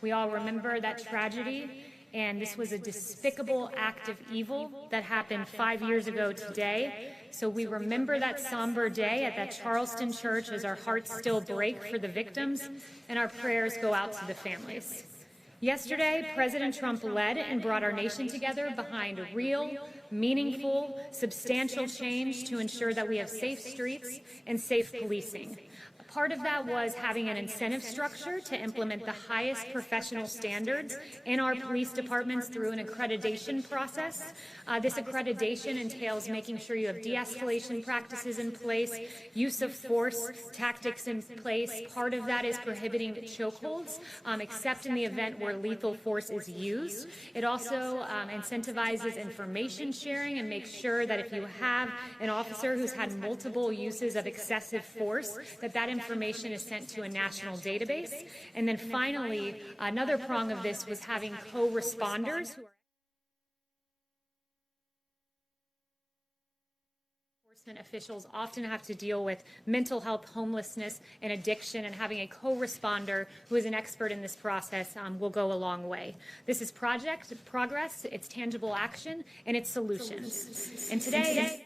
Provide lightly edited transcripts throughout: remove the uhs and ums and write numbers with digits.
We all remember that tragedy, and this was a despicable act of evil that happened 5 years ago today. So we remember that somber day at that Charleston church as our hearts still break for the victims, and our prayers go out to the families. Yesterday, President Trump led and brought our nation together behind real, meaningful, substantial change to ensure that we have safe streets and safe policing. Part of that was having an incentive structure to implement the highest professional standards in our police departments through an accreditation process. This accreditation entails making sure you have de-escalation practices in place, use of force tactics in place. Part of that is prohibiting chokeholds, except in the event where lethal force is used. It also incentivizes information sharing and makes sure that if you have an officer who's had multiple uses of excessive force, that information is sent to a national database. And then finally, another prong of this was having co-responders who are enforcement officials often have to deal with mental health, homelessness, and addiction, and having a co-responder who is an expert in this process will go a long way. This is progress, it's tangible action, and it's solutions. And today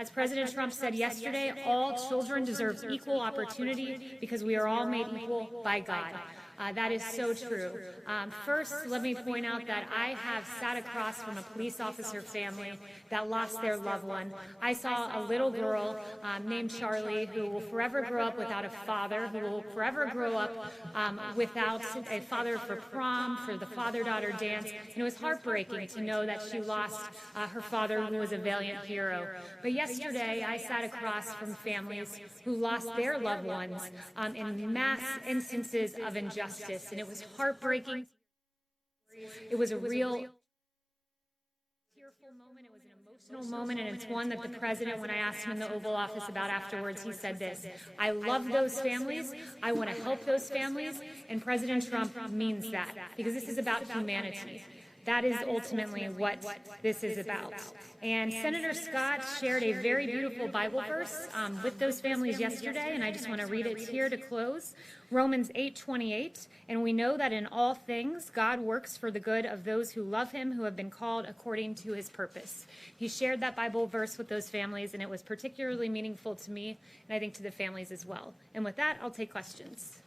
as President Trump said yesterday, all children deserve equal opportunity because we are all made equal by God. That is so true. First, let me point out that I have sat across from a police officer family that lost their loved one. I saw a little girl named Charlie who will forever grow up without a father, who will forever grow up without a father for prom, for the father-daughter dance. And it was heartbreaking to know that she lost her father, who was a valiant hero. But yesterday, I sat across from families who lost their loved ones in mass instances of injustice. And it was heartbreaking. It was a real tearful moment. It was an emotional moment, and it's one that the president, when I asked him in the Oval Office about afterwards, he said this: I love those families. I want to help those families. And President Trump means that, because this is about humanity. That is ultimately what this is about. And Senator Scott shared a very beautiful Bible verse with those families yesterday, and I just want to read it here to close. Romans 8:28, and we know that in all things God works for the good of those who love him, who have been called according to his purpose. He shared that Bible verse with those families, and it was particularly meaningful to me, and I think to the families as well. And with that, I'll take questions.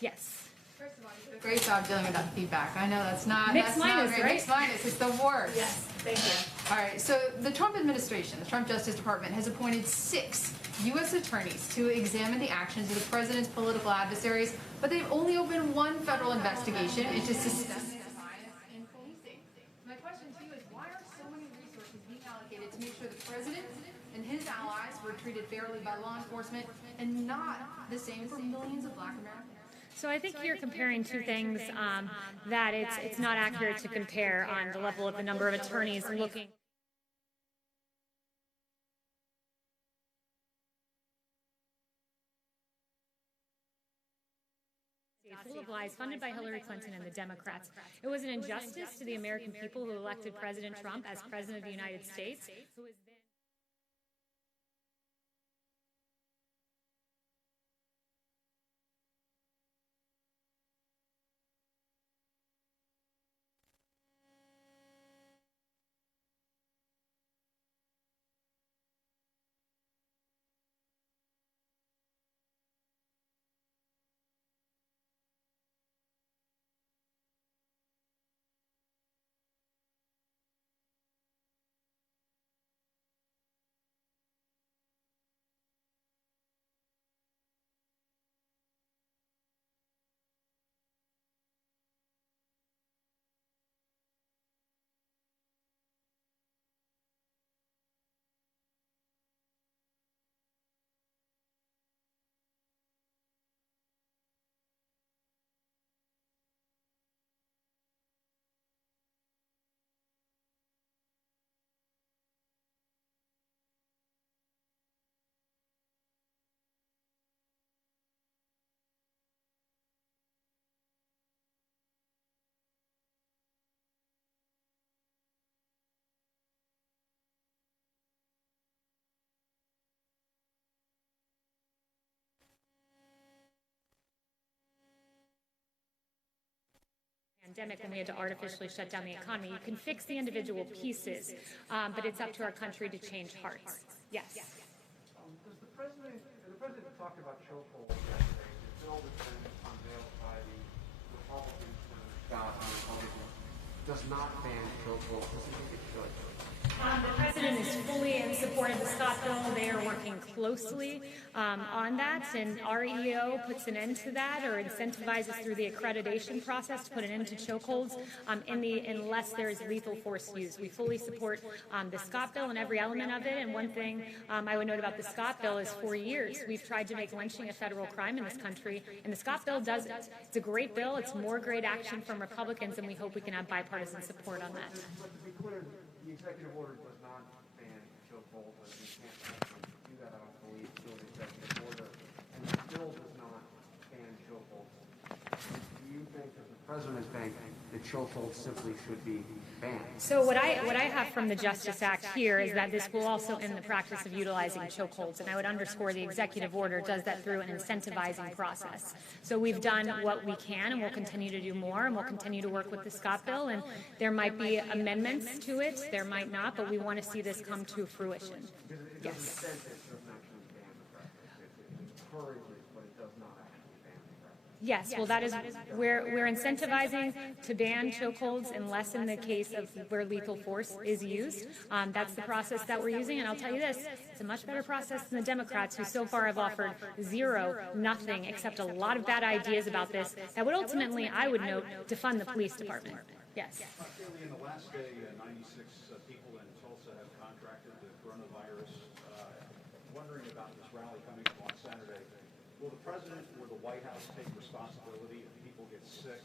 Yes. First of all, you did a great job dealing with that feedback. I know that's not mixed minus, right? Mixed minus, it's the worst. Yes, thank you. All right, so the Trump administration, the Trump Justice Department, has appointed 6 U.S. attorneys to examine the actions of the president's political adversaries, but they've only opened one federal investigation into systemic bias in policing. My question to you is, why are so many resources being allocated to make sure the president and his allies were treated fairly by law enforcement and not the same for millions of Black Americans? So I think you're comparing two things that it's not accurate to compare on the level of the number of attorneys looking. Full of lies funded by Hillary Clinton and the Democrats. It was an injustice to the American people who elected President Trump as President of the United States, who is pandemic when we had to artificially shut down the economy. You can fix the individual pieces, but it's up to our country to change hearts. Yes. Does the president talked about chokeholds yesterday. The bill that's been unveiled by the Republicans, Senator Scott, on Republicans, does not ban chokeholds. Does he think it should? The president is fully in support of the Scott bill. They are working closely on that, and our EO puts an end to that or incentivizes through the accreditation process to put an end to chokeholds unless there is lethal force used. We fully support the Scott bill and every element of it, and one thing I would note about the Scott bill is for years we've tried to make lynching a federal crime in this country, and the Scott bill does it. It's a great bill. It's more great action from Republicans, and we hope we can have bipartisan support on that. But to be clear, the executive order does not ban chokeholds, and you can't actually do that, I don't believe, through an executive order. And the bill does not ban chokeholds. Do you think, as the president think, that chokeholds simply should be banned? So what I have from the Justice Act here is that this will also end the practice of utilizing chokeholds, and I would underscore the executive order does that through an incentivizing process. So we've done what we can, and we'll continue to do more, and we'll continue to work with the Scott bill, and there might be amendments to it, there might not, but we want to see this come to fruition. Yes. It doesn't actually ban the practice. It encourages, but it does not actually ban the practice. Yes, well, that is we're incentivizing to ban chokeholds unless in the case of where lethal force is used. That's the process that we're using, and I'll tell you this: it's a much better process than the Democrats, who so far have offered nothing, except a lot of bad ideas about this that would ultimately, I would note, defund the police department. Yes. Kayleigh, in the last day, 96 people in Tulsa have contracted the coronavirus. Wondering about this rally coming up on Saturday. Will the president or the White House take responsibility if people get sick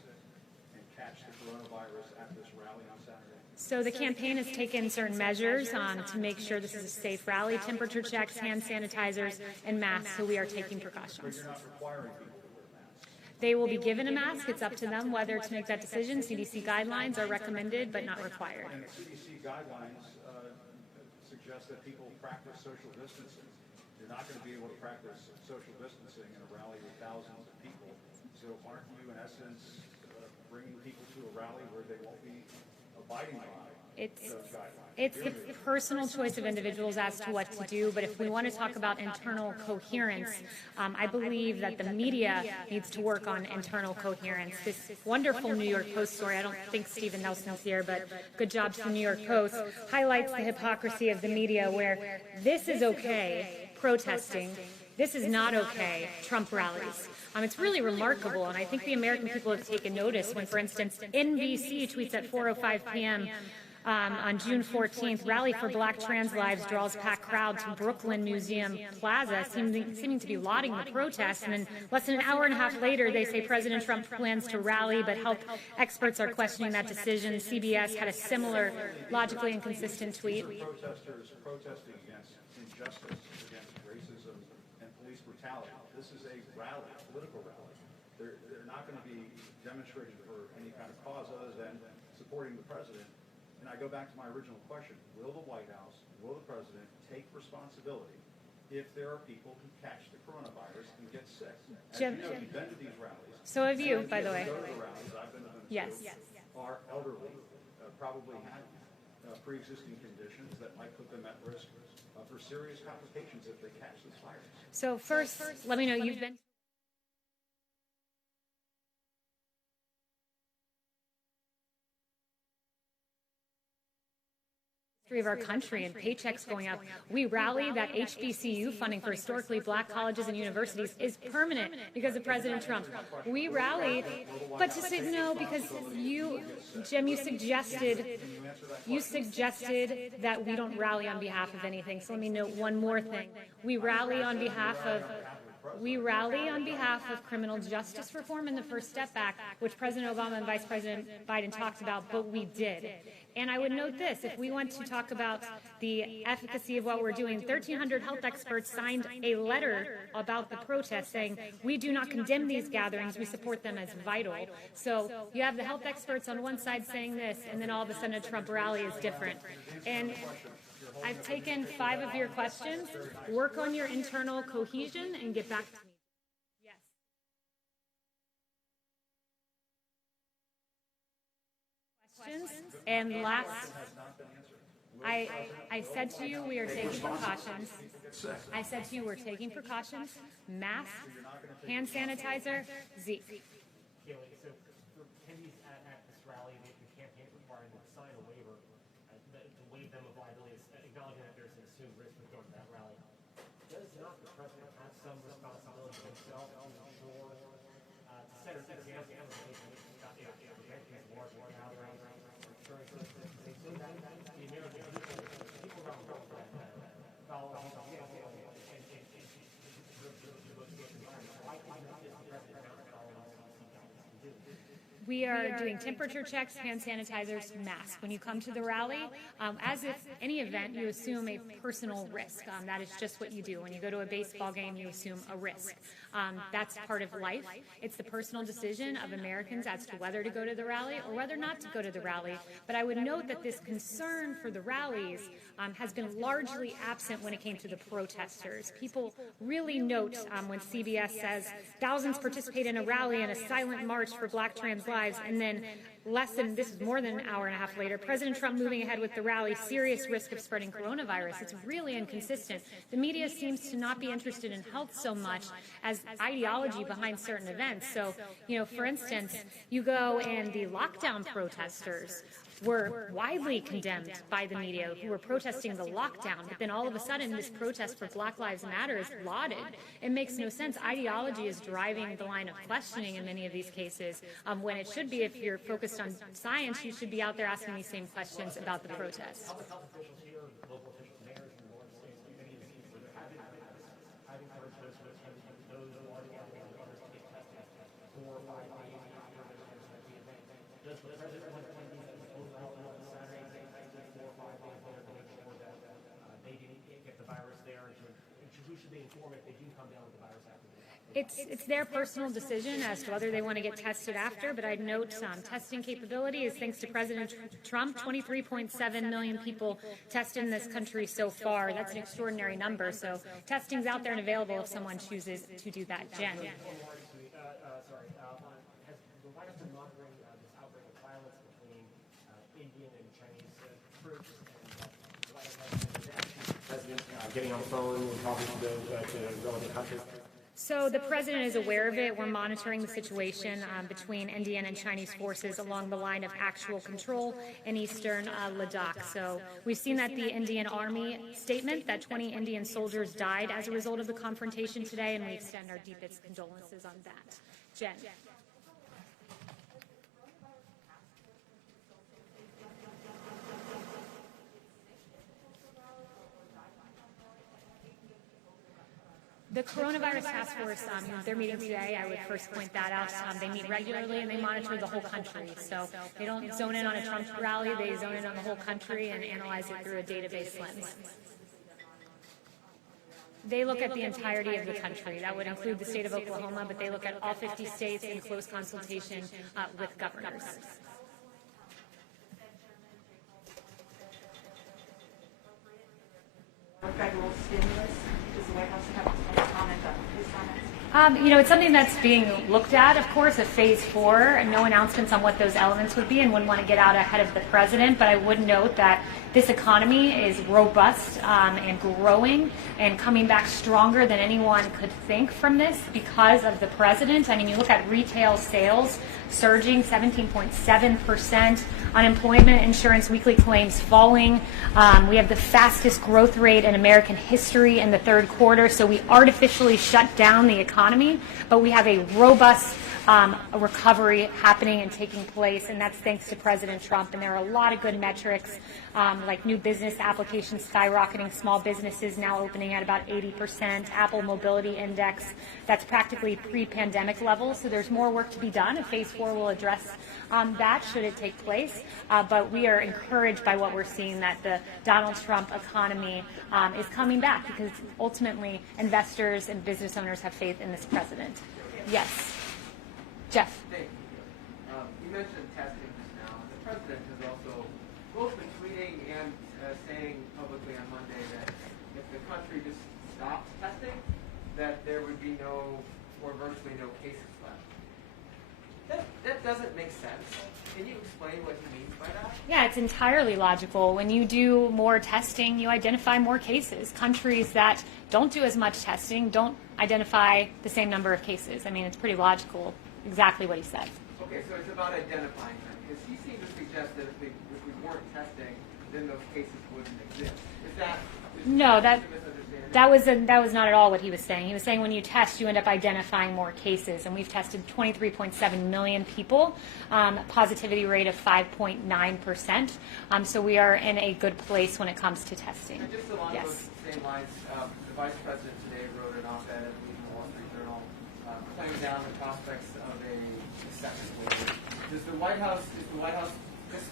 and catch the coronavirus at this rally on Saturday? So the campaign has taken certain measures to make sure this is a safe rally: temperature checks, hand sanitizers, and masks. So we are taking But precautions. you're not requiring people to wear masks. They will be given a mask. It's up to them whether to make that decision. CDC guidelines are recommended but not required. And the CDC guidelines suggest that people practice social distancing. You're not going to be able to practice social distancing in a rally with thousands of people. So aren't you, in essence, bringing people to a rally where they won't be abiding by those guidelines? It's the personal choice of individuals as to what to do, but if we want to talk about internal coherence, I believe that the media needs to work on internal coherence. This wonderful New York Post story, I don't think Stephen Nelson's here, but good job to the New York Post, highlights the hypocrisy of the media where this is okay, protesting, this is not okay, Trump rallies. It's really remarkable, and I think the American people have taken notice when, for instance, NBC tweets at 4:05 p.m. On June 14th, rally for Black trans lives draws packed crowd to Brooklyn Museum Plaza, seeming to be lauding the protest. And then less than an hour and a half later, they say President Trump plans to rally, but health experts are questioning that decision. CBS had a similar, logically inconsistent tweet. Protesters protesting against injustice, against racism and police brutality. This is a rally, a political rally. They're not going to be demonstrating for any kind of cause other than supporting the president. And I go back to my original question: will the White House, will the president take responsibility if there are people who catch the coronavirus and get sick? As Jim, you know, you've been to these rallies. So have you, by the way. Go to the rallies. I've been to them Yes. too. Are elderly, probably have pre-existing conditions that might put them at risk for serious complications if they catch this virus. So first, let me know, you've been of our country and paychecks going up. We rally that HBCU funding for historically black colleges and universities is permanent because of President Trump. We rally, but to say no, because you, Jim, you suggested that we don't rally on behalf of anything. So let me note one more thing. We rally on behalf of criminal justice reform and the First Step Act, which President Obama and Vice President Biden talked about, but we did. And I would note this: if we want to talk about the efficacy of what we're doing, 1,300 health experts signed a letter about the protest saying, we do not condemn these gatherings, we support them as vital. So you have the health experts on one side saying this, and then all of a sudden a Trump rally is different. And I've taken 5 of your questions. Work on your internal cohesion and get back to me. questions. And last, I said to you we are taking precautions. I said to you we're taking precautions. Mask, hand sanitizer, Zeke. Kayleigh, so for attendees at this rally, the campaign required them to sign a waiver to waive them of liability, acknowledging that there's an assumed risk with going to that rally. Does not the president have some responsibility himself to ensure, to set an example of the larger gathering, ensuring that the American people around the world follow the We are doing temperature checks, hand sanitizers, masks. When you come to the rally, as if any event, you assume a personal risk. That is just what you do. When you go to a baseball game, you assume a risk. That's part of life. It's the personal decision of Americans as to whether to go to the rally or whether not to go to the rally. But I would note that this concern for the rallies has been largely absent when it came to the protesters. People really note when CBS says thousands participate in a rally and a silent march for Black trans lives, and then this is more than an hour and a half later, President Trump moving ahead with the rally, serious risk of spreading coronavirus. It's really inconsistent. The media seems to not be interested in health so much as ideology behind certain events. So, for instance, you go and the lockdown protesters were widely condemned by the media who were protesting the lockdown. But then all of a sudden, this protest for Black Lives Matter is lauded. It makes no sense. Ideology is driving the line of questioning in many of these cases, when it should be, if you're focused on science, you should be out there asking these same questions about the protests. health officials here, local officials, mayors in the northern states, many of these where they're having encouraged those who attend those who are the others to get tested 4 or 5 days after the event. Does the president want attendees that was overall on Saturday 4 or 5 days later to make sure that they didn't get the virus there, and who should they inform if they do come down with the virus after? It's their personal decision as to whether they want to get tested after, but I'd note testing capability is thanks to President Trump. 23.7 million people tested in this country so far. That's an extraordinary number. So testing's out there and available if someone chooses to do that. Jen. Has the White House been monitoring this outbreak of violence between Indian and Chinese troops, and the White House president getting on the phone and talking to relevant countries? So the president is aware of it. We're monitoring the situation between Indian and Chinese forces along the line of actual control in eastern Ladakh. So we've seen that the Indian Army statement that 20 Indian soldiers died as a result of the confrontation today, and we extend our deepest condolences on that. Jen. The Coronavirus Task Force, they're meeting today. I would first point that out. They meet regularly and they monitor the whole country. So they don't zone in on a Trump rally, they zone in on the whole country and analyze it through a database lens. They look at the entirety of the country. That would include the state of Oklahoma, but they look at all 50 states in close consultation with governors. Federal stimulus. Does the White House have a comment on his comments? It's something that's being looked at, of course, at phase 4. No announcements on what those elements would be, and wouldn't want to get out ahead of the president. But I would note that this economy is robust and growing and coming back stronger than anyone could think from this because of the president. I mean, you look at retail sales surging 17.7%, unemployment insurance weekly claims falling. We have the fastest growth rate in American history in the third quarter, so we artificially shut down the economy, but we have a robust recovery happening and taking place, and that's thanks to President Trump. And there are a lot of good metrics, like new business applications skyrocketing, small businesses now opening at about 80%, Apple Mobility Index, that's practically pre-pandemic levels. So there's more work to be done, and phase 4 will address that should it take place. But we are encouraged by what we're seeing, that the Donald Trump economy is coming back, because ultimately investors and business owners have faith in this president. Yes. Jeff. Thank you. You mentioned testing just now. The president has also both been tweeting and saying publicly on Monday that if the country just stops testing, that there would be no, or virtually no cases left. That doesn't make sense. Can you explain what he means by that? Yeah, it's entirely logical. When you do more testing, you identify more cases. Countries that don't do as much testing don't identify the same number of cases. I mean, it's pretty logical, exactly what he said. Okay, so it's about identifying them. Because he seemed to suggest that if we weren't testing, then those cases wouldn't exist. Is that... No, that that was not at all what he was saying. He was saying when you test, you end up identifying more cases, and we've tested 23.7 million people, positivity rate of 5.9%. So we are in a good place when it comes to testing. And just along Yes. those same lines, the Vice President today wrote an op-ed in the Wall Street Journal playing down the prospects of a second wave. Is the White House just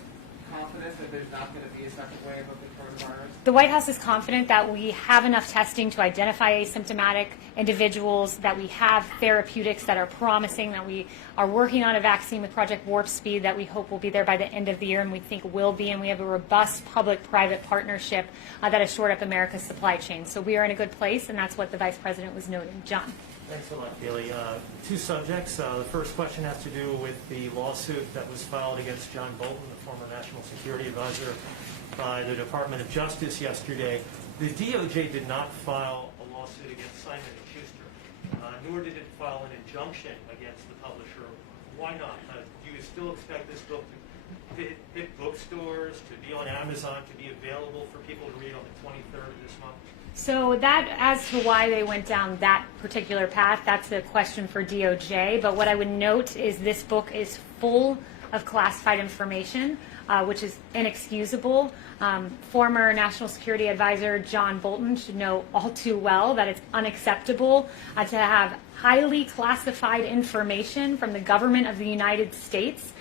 confident that there's not going to be a second wave of the coronavirus? The White House is confident that we have enough testing to identify asymptomatic individuals, that we have therapeutics that are promising, that we are working on a vaccine with Project Warp Speed that we hope will be there by the end of the year and we think will be, and we have a robust public-private partnership that has shored up America's supply chain. So we are in a good place, and that's what the Vice President was noting. John. Thanks a lot, Kayleigh. Two subjects. The first question has to do with the lawsuit that was filed against John Bolton, the former National Security Advisor, by the Department of Justice yesterday. The DOJ did not file a lawsuit against Simon & Schuster, nor did it file an injunction against the publisher. Why not? Do you still expect this book to hit bookstores, to be on Amazon, to be available for people to read on the 23rd of this month? So that, as to why they went down that particular path, that's a question for DOJ. But what I would note is this book is full of classified information, which is inexcusable. Former National Security Advisor John Bolton should know all too well that it's unacceptable to have highly classified information from the government of the United States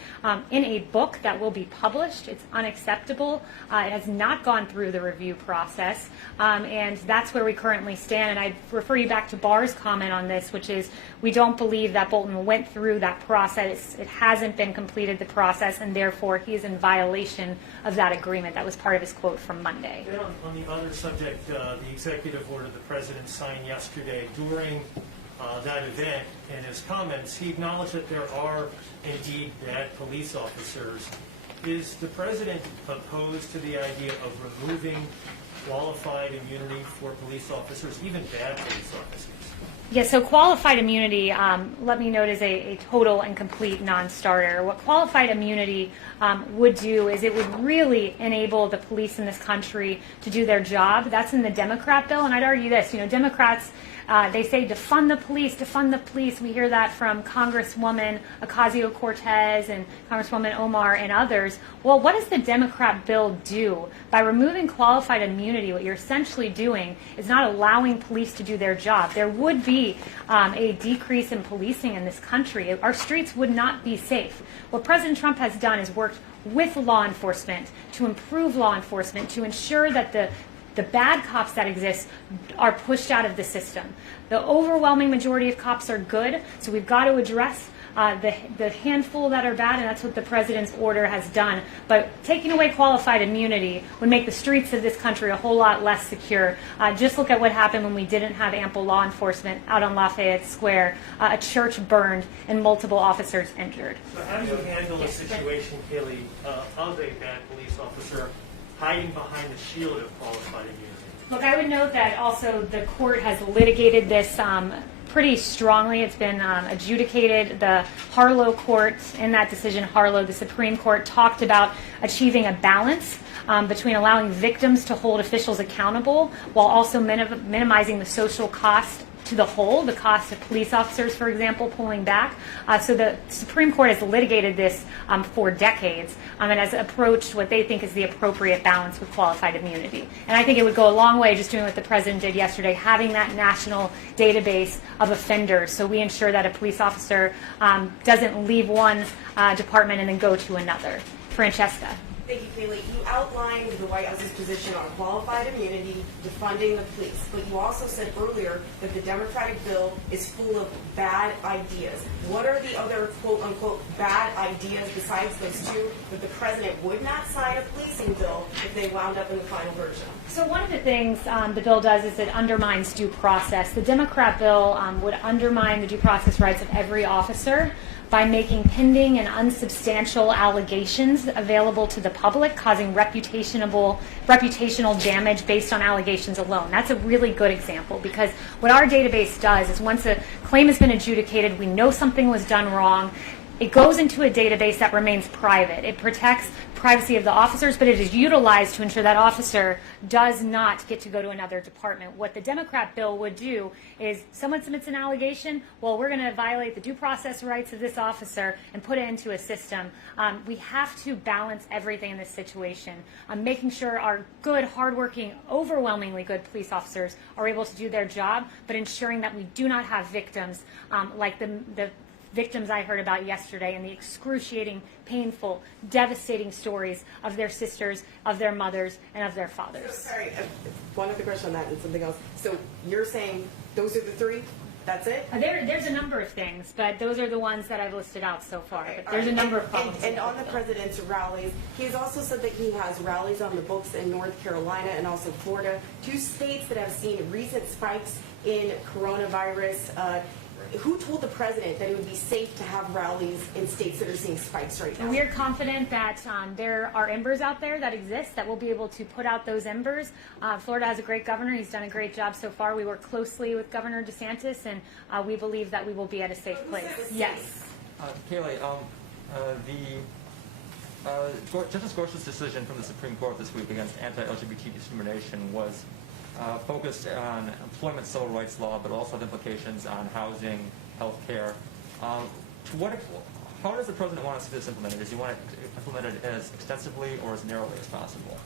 in a book that will be published. It's unacceptable. It has not gone through the review process, and that's where we currently stand. And I refer you back to Barr's comment on this, which is we don't believe that Bolton went through that process. It hasn't been completed, the process, and therefore he is in violation of that agreement. That was part of his quote from Monday. Then on the other subject, the executive order the President signed yesterday, during that event, in his comments, he acknowledged that there are indeed bad police officers. Is the President opposed to the idea of removing qualified immunity for police officers, even bad police officers? Yes, so qualified immunity, let me note, is a total and complete non-starter. What qualified immunity would do is it would really enable the police in this country to do their job. That's in the Democrat bill, and I'd argue this, Democrats, they say defund the police, defund the police. We hear that from Congresswoman Ocasio-Cortez and Congresswoman Omar and others. Well, what does the Democrat bill do? By removing qualified immunity, what you're essentially doing is not allowing police to do their job. There would be a decrease in policing in this country. Our streets would not be safe. What President Trump has done is worked with law enforcement to improve law enforcement, to ensure that the bad cops that exist are pushed out of the system. The overwhelming majority of cops are good, so we've got to address the handful that are bad, and that's what the President's order has done. But taking away qualified immunity would make the streets of this country a whole lot less secure. Just look at what happened when we didn't have ample law enforcement out on Lafayette Square. A church burned and multiple officers injured. So how do you handle a situation, Kayleigh, of a bad police officer hiding behind the shield of qualified immunity? Look, I would note that also the court has litigated this pretty strongly. It's been adjudicated. The Harlow court, in that decision, Harlow, the Supreme Court, talked about achieving a balance between allowing victims to hold officials accountable while also minimizing the social cost to the whole, the cost of police officers, for example, pulling back. So the Supreme Court has litigated this for decades and has approached what they think is the appropriate balance with qualified immunity. And I think it would go a long way just doing what the President did yesterday, having that national database of offenders so we ensure that a police officer doesn't leave one department and then go to another. Francesca. Thank you, Kayleigh. You outlined the White House's position on qualified immunity, defunding the police, but you also said earlier that the Democratic bill is full of bad ideas. What are the other quote-unquote bad ideas besides those two that the president would not sign a policing bill if they wound up in the final version? So one of the things the bill does is it undermines due process. The Democrat bill would undermine the due process rights of every officer by making pending and unsubstantial allegations available to the public, causing reputational damage based on allegations alone. That's a really good example, because what our database does is once a claim has been adjudicated, we know something was done wrong, it goes into a database that remains private. It protects privacy of the officers, but it is utilized to ensure that officer does not get to go to another department. What the Democrat bill would do is someone submits an allegation, well, we're going to violate the due process rights of this officer and put it into a system. We have to balance everything in this situation, making sure our good, hardworking, overwhelmingly good police officers are able to do their job, but ensuring that we do not have victims like the victims I heard about yesterday and the excruciating, painful, devastating stories of their sisters, of their mothers, and of their fathers. Sorry, one other question on that and something else. So you're saying those are the three? That's it? There's a number of things, but those are the ones that I've listed out so far. Okay, But there's a number of problems. And on the president's rallies, he's also said that he has rallies on the books in North Carolina and also Florida, two states that have seen recent spikes in coronavirus. Who told the president that it would be safe to have rallies in states that are seeing spikes right now? And we're confident that there are embers out there that exist that will be able to put out those embers. Florida has a great governor. He's done a great job so far. We work closely with Governor DeSantis, and we believe that we will be at a safe place. Yes. Kayleigh, Justice Gorsuch's decision from the Supreme Court this week against anti-LGBT discrimination was focused on employment civil rights law, but also the implications on housing, health care. How does the president want to see this implemented? Does he want it implemented as extensively or as narrowly as possible?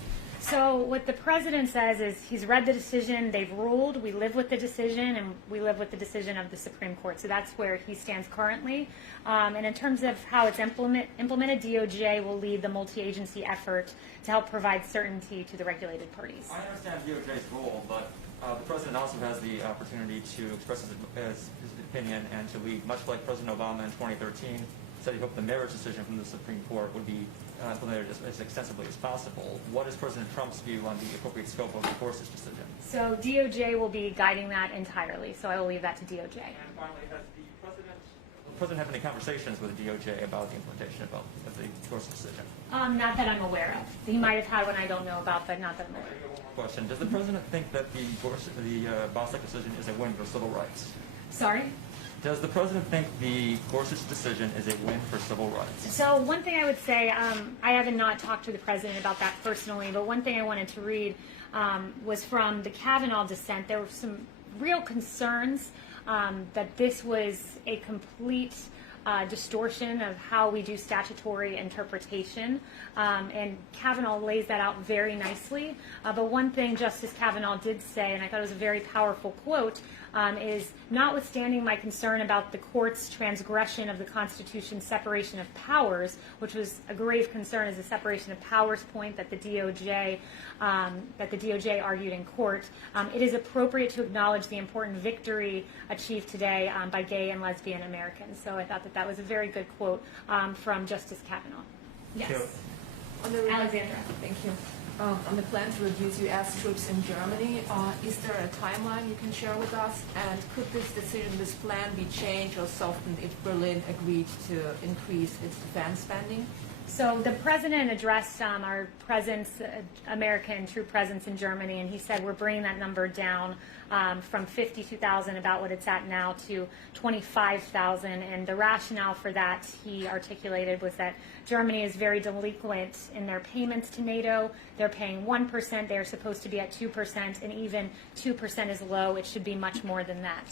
So what the president says is he's read the decision, they've ruled, we live with the decision, and we live with the decision of the Supreme Court. So that's where he stands currently. And in terms of how it's implemented, DOJ will lead the multi-agency effort to help provide certainty to the regulated parties. I understand DOJ's role, but the president also has the opportunity to express his opinion and to lead, much like President Obama in 2013 said he hoped the marriage decision from the Supreme Court would be implemented as extensively as possible. What is President Trump's view on the appropriate scope of the Gorsuch decision? So DOJ will be guiding that entirely, so I will leave that to DOJ. And finally, has the president have any conversations with the DOJ about the implementation of the Gorsuch decision? Not that I'm aware of. He might have had one I don't know about, but not that I'm aware of. Question: does the president think that the Bostock decision is a win for civil rights? Sorry? Does the president think the Gorsuch decision is a win for civil rights? So one thing I would say, I haven't not talked to the president about that personally, but one thing I wanted to read was from the Kavanaugh dissent. There were some real concerns that this was a complete distortion of how we do statutory interpretation, and Kavanaugh lays that out very nicely. But one thing Justice Kavanaugh did say, and I thought it was a very powerful quote, is notwithstanding my concern about the court's transgression of the Constitution's separation of powers, which was a grave concern as a separation of powers point that the DOJ argued in court, it is appropriate to acknowledge the important victory achieved today by gay and lesbian Americans. So I thought that was a very good quote from Justice Kavanaugh. Yes. Alexandra. Thank you. On the plan to reduce U.S. troops in Germany, is there a timeline you can share with us? And could this plan be changed or softened if Berlin agreed to increase its defense spending? So the president addressed our American troop presence in Germany, and he said we're bringing that number down from 52,000, about what it's at now, to 25,000. And the rationale for that, he articulated, was that Germany is very delinquent in their payments to NATO. They're paying 1%. They're supposed to be at 2%, and even 2% is low. It should be much more than that.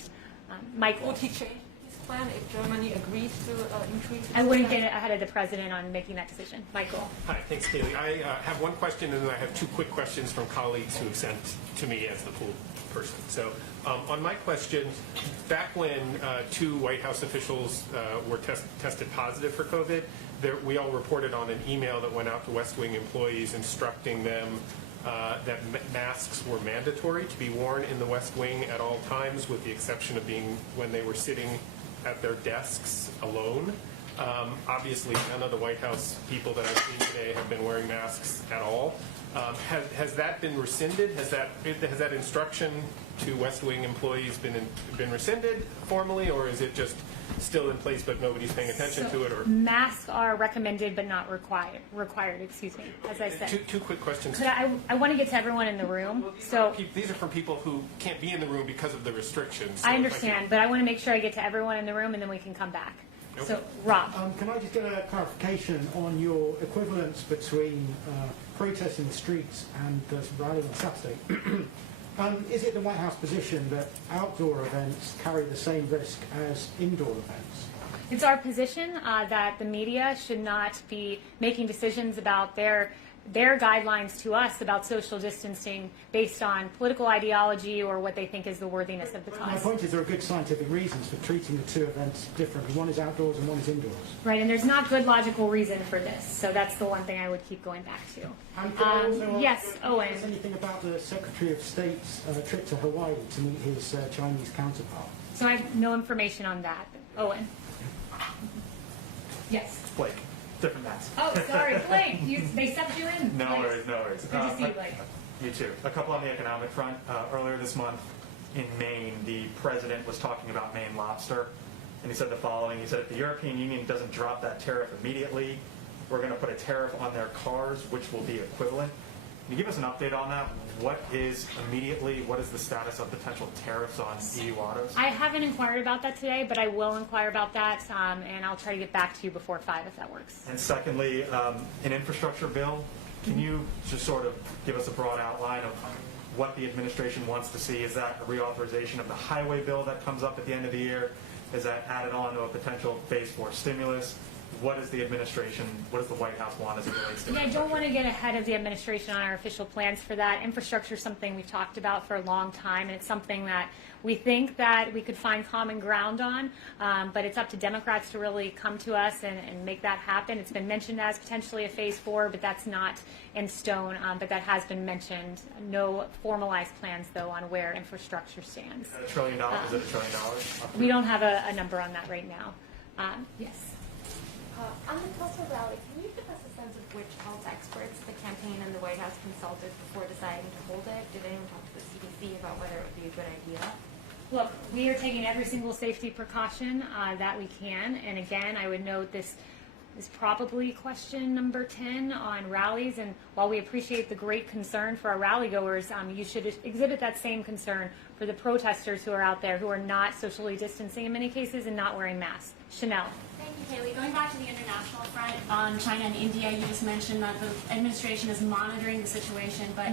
Michael. Would he change his plan if Germany agrees to increase? I wouldn't get ahead of the president on making that decision. Michael. Hi, thanks, Kayleigh. I have one question, and then I have two quick questions from colleagues who have sent to me as the pool person. So on my question, back when two White House officials were tested positive for COVID, we all reported on an email that went out to West Wing employees instructing them that masks were mandatory to be worn in the West Wing at all times, with the exception of being when they were sitting at their desks alone. Obviously, none of the White House people that I've seen today have been wearing masks at all. Has that been rescinded? Has that instruction to West Wing employees been rescinded formally, or is it just still in place but nobody's paying attention to it? Or masks are recommended but not required. Excuse me. As I said. Two quick questions. I want to get to everyone in the room. So these are from people who can't be in the room because of the restrictions. So I understand, but I want to make sure I get to everyone in the room, and then we can come back. Okay. So, Rob. Can I just get a clarification on your equivalence between protests in the streets and the rally on Saturday? Is it the White House position that outdoor events carry the same risk as indoor events? It's our position that the media should not be making decisions about their guidelines to us about social distancing based on political ideology or what they think is the worthiness of the cause. My point is there are good scientific reasons for treating the two events differently. One is outdoors and one is indoors. Right, and there's not good logical reason for this, so that's the one thing I would keep going back to. And can I also yes, Owen. ask anything about the Secretary of State's trip to Hawaii to meet his Chinese counterpart? So I have no information on that. Owen. Yes. Blake. Different mask. Oh, sorry, Blake. They subbed you in. No worries, no worries. Good to see you, Blake. You too. A couple on the economic front. Earlier this month in Maine, the president was talking about Maine lobster, and he said the following. He said, if the European Union doesn't drop that tariff immediately, we're going to put a tariff on their cars, which will be equivalent. Can you give us an update on that? What is the status of potential tariffs on EU autos? I haven't inquired about that today, but I will inquire about that, and I'll try to get back to you before 5 if that works. And secondly, an infrastructure bill. Can you just sort of give us a broad outline of what the administration wants to see? Is that a reauthorization of the highway bill that comes up at the end of the year? Is that added on to a potential phase 4 stimulus? What does the White House want as it relates to I don't want to get ahead of the administration on our official plans for that. Infrastructure is something we've talked about for a long time, and it's something that we think that we could find common ground on, but it's up to Democrats to really come to us and make that happen. It's been mentioned as potentially a phase 4, but that's not in stone, but that has been mentioned. No formalized plans, though, on where infrastructure stands. $1 trillion? Is it $1 trillion? We don't have a number on that right now. Yes. On the Tulsa rally, can you give us a sense of which health experts the campaign and the White House consulted before deciding to hold it? Did anyone talk to the CDC about whether it would be a good idea? Look, we are taking every single safety precaution that we can, and again, I would note this is probably question number 10 on rallies, and while we appreciate the great concern for our rally goers, you should exhibit that same concern for the protesters who are out there who are not socially distancing in many cases and not wearing masks. Chanel. Thank you, Kayleigh. Going back to the international front on China and India, you just mentioned that the administration is monitoring the situation, but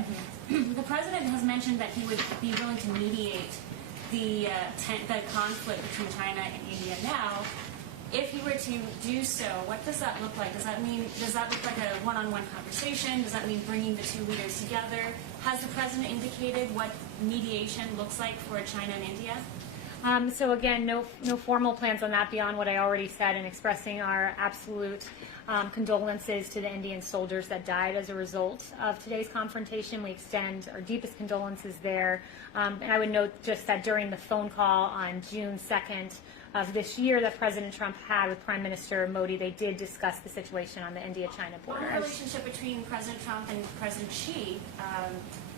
the president has mentioned that he would be willing to mediate the conflict between China and India now. If he were to do so, what does that look like? Does that look like a one-on-one conversation? Does that mean bringing the two leaders together? Has the president indicated what mediation looks like for China and India? So again, no formal plans on that beyond what I already said, and expressing our absolute condolences to the Indian soldiers that died as a result of today's confrontation. We extend our deepest condolences there. And I would note just that during the phone call on June 2nd of this year that President Trump had with Prime Minister Modi, they did discuss the situation on the India-China border. On the relationship between President Trump and President Xi,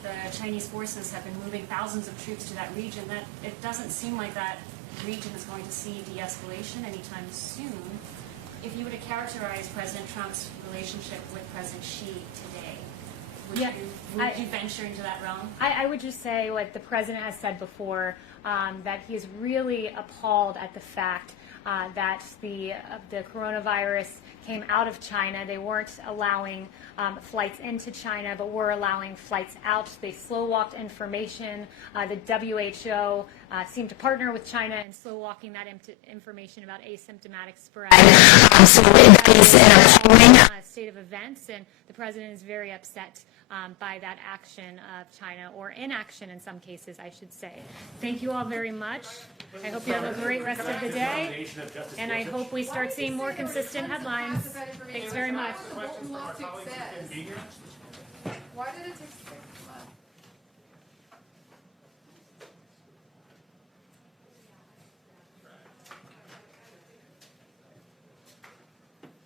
the Chinese forces have been moving thousands of troops to that region. That it doesn't seem like that region is going to see de-escalation anytime soon. If you were to characterize President Trump's relationship with President Xi today, would you venture into that realm? I would just say what the president has said before, that he is really appalled at the fact that the coronavirus came out of China. They weren't allowing flights into China, but were allowing flights out. They slow-walked information. The WHO seemed to partner with China in slow-walking that information about asymptomatic spread. So it is an appalling state of events, and the president is very upset by that action of China, or inaction in some cases, I should say. Thank you all very much. I hope you have a great rest of the day, and I hope we start seeing more consistent headlines. Thanks very much. What the Bolton lawsuit says. Why did it take 6